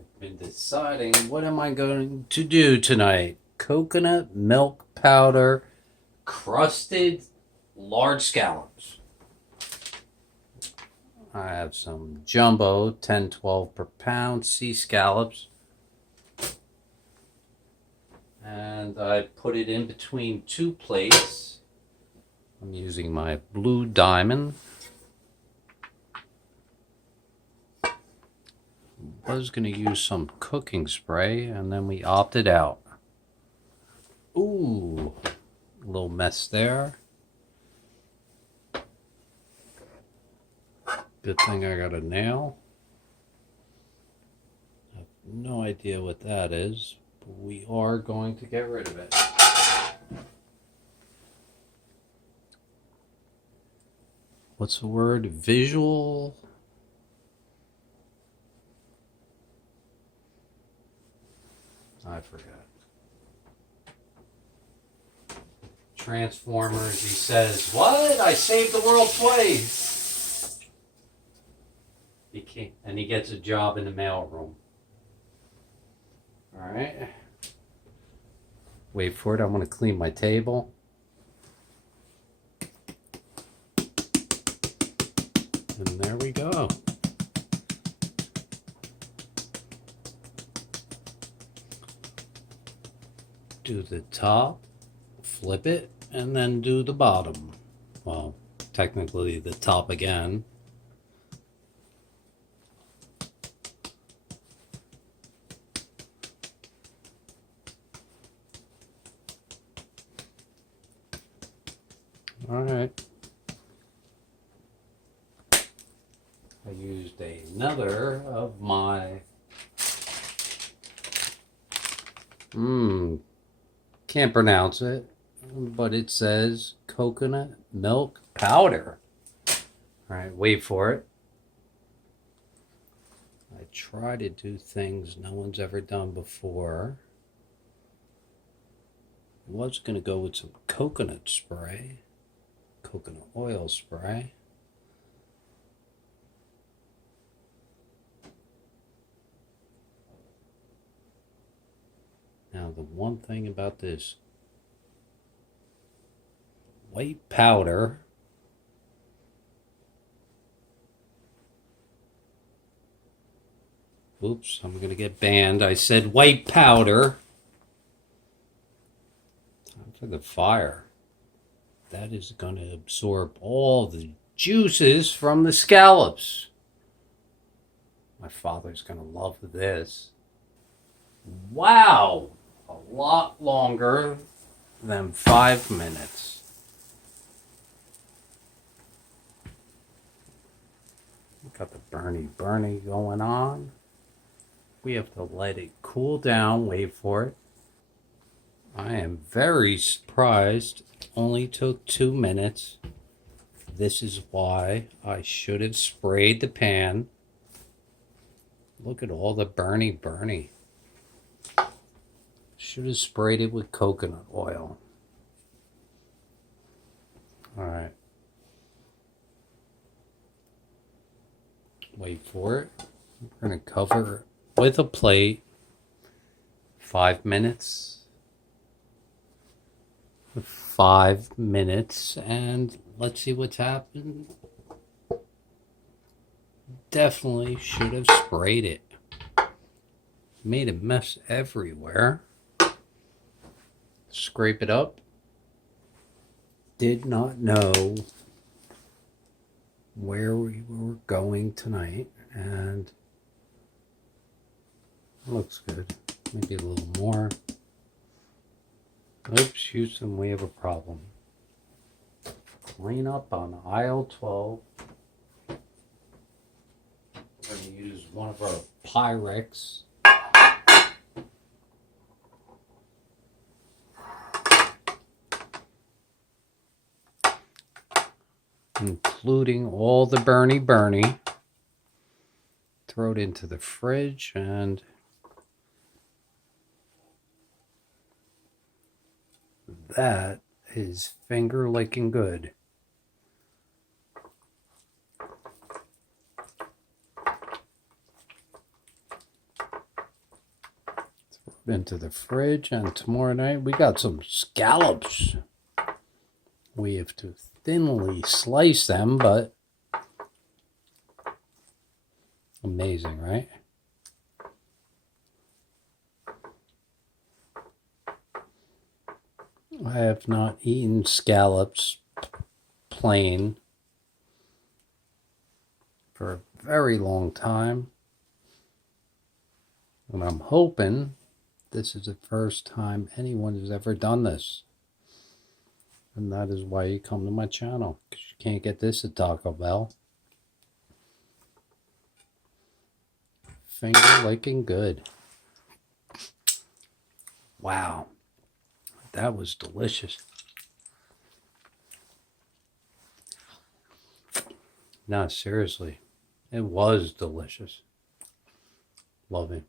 I've been deciding what am I going to do tonight. Coconut milk powder, crusted large scallops. I have some jumbo 10-12 per pound sea scallops. And I put it in between two plates. I'm using my blue diamond. Was going to use some cooking spray, and then we opted out. Ooh, a little mess there. Good thing I got a nail. I have no idea what that is, but we are going to get rid of it. What's the word? Visual? I forgot. Transformers, he says, what? I saved the world twice. And he gets a job in the mailroom. Alright. Wait for it. I'm going to clean my table. And there we go. Do the top, flip it, and then do the bottom. Well, technically the top again. All right. I used another of my can't pronounce it, but it says coconut milk powder. All right, wait for it. I try to do things no one's ever done before. I was going to go with some coconut spray, coconut oil spray. Now, the one thing about this white powder, oops, I'm going to get banned. I said white powder. Time for the fire. That is going to absorb all the juices from the scallops. My father's going to love this. Wow! A lot longer than 5 minutes. Got the Bernie going on. We have to let it cool down, wait for it. I am very surprised it only took 2 minutes. This is why I should have sprayed the pan. Look at all the Bernie. Should have sprayed it with coconut oil. All right. Wait for it. We're going to cover it with a plate. 5 minutes. 5 minutes. And let's see what's happened. Definitely should have sprayed it. Made a mess everywhere. Scrape it up. Did not know where we were going tonight, and it looks good. Maybe a little more. Oops, Houston, we have a problem. Clean up on aisle 12. We're going to use one of our Pyrex. Including all the Bernie. Throw it into the fridge, and that is finger licking good. into the fridge, and tomorrow night we got some scallops. We have to thinly slice them, but amazing, right? I have not eaten scallops plain for a very long time. And I'm hoping this is the first time anyone has ever done this. And that is why you come to my channel, because you can't get this at Taco Bell. Finger licking good. Wow. That was delicious. No, seriously. It was delicious. Love it.